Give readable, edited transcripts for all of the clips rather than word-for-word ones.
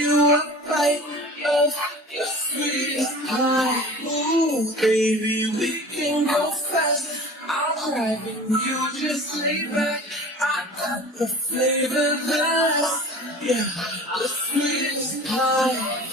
you a bite of your sweetest pie. Ooh, baby, we can go fast. I'll drive and you just lay back. I got the flavor that's, yeah, the sweetest pie.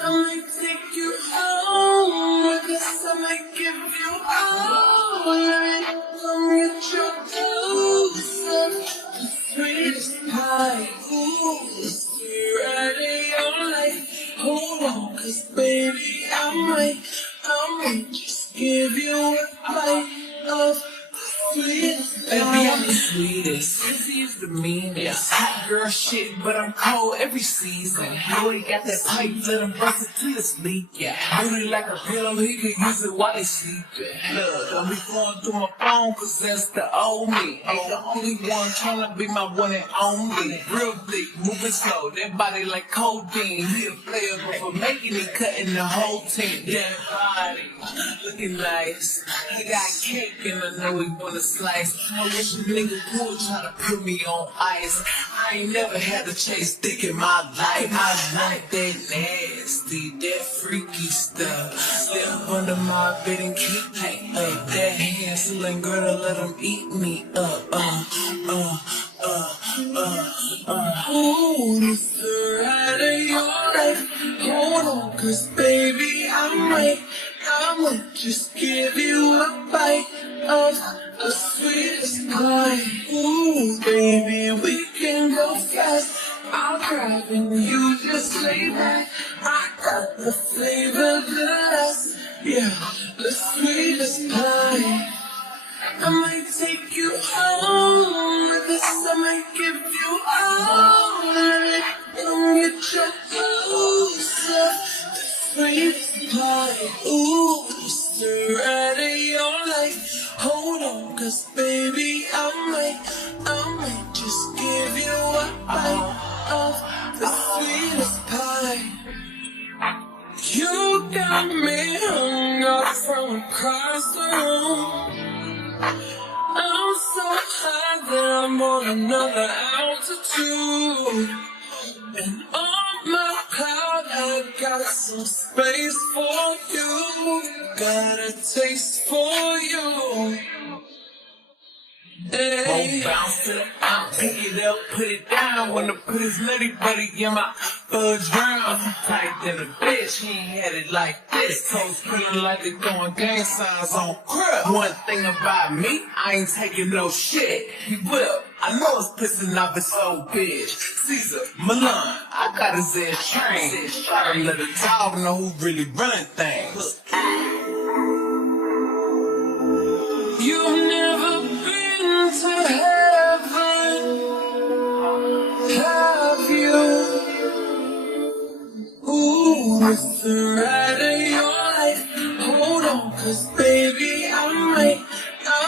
I might take you home with us. I might give you all right. Come get your dose of the sweetest pie. Ooh, the sweet ride of your life. Hold on, 'cause baby, I might just give you a bite of the sweetest pie. Baby, I'm the sweetest. Busy is the meanest. Hot girl shit, but I'm cold every season. You already got that pipe, let him bust it till you sleep. Yeah, booty like a pillow, he could use it while he sleeping. Look, don't be going through my phone, 'cause that's the old me. Ain't the only one tryna be my one and only. Real thick, moving slow, that body like codeine. He a player, but for making it, cutting the whole team. That body, looking nice. He got cake and I know he wanna slice. I wish a nigga would try to put me on ice. I ain't never had to chase dick in my life. I want that nasty, that freaky stuff. Slip under my bed and keep me up. That Hansel and Gretel, let them eat me up. Ooh, this the ride of your life. Hold on, 'cause baby, I might just give you a bite of the sweetest pie. Ooh, baby, we can go fast. I'll drive and you just lay back. I got the flavor that's, yeah, the sweetest pie. I might take you home with us. I might give you all right. Come get your dose of the sweetest pie. Ooh, it's the ride of your life. Hold on, 'cause baby, I might just give you a bite of the sweetest pie. You got me hung up from across the room. I'm so high that I'm on another altitude. And on my cloud, I got some space for you. Got a taste for you. Hey. Won't bounce to the out, pick it up, put it down. Wanna put his nutty buddy in my fudge round. Tight than a bitch, he ain't had it like this. Toes feeling like they throwing gang signs on crib. One thing about me, I ain't taking no shit. He will, I know it's pissing off his old bitch. Caesar, Milan, I got his ass trained. Try to let a dog know who really running things. You've never been to heaven, have you? Ooh, it's the ride of your life. Hold on, 'cause baby, I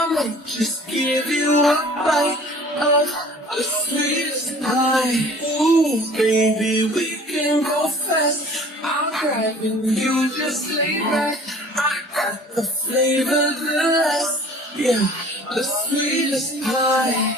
might just give you a bite of the sweetest pie. Ooh, baby, we can go fast. I'll drive and you just lay back. I got the flavor that's, yeah, the sweetest pie.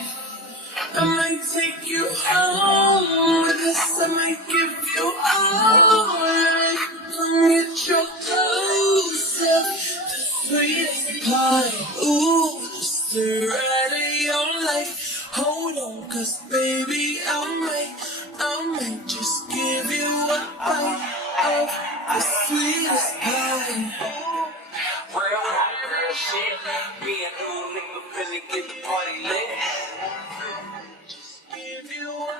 I might take you home with us. I might give you all right. Come get your dose of the sweetest pie. Ooh, it's the ride of your life. Hold on, 'cause baby, I might just give you a bite of the sweetest pie. Real shit, me and new nigga finna get the party lit. Just give you a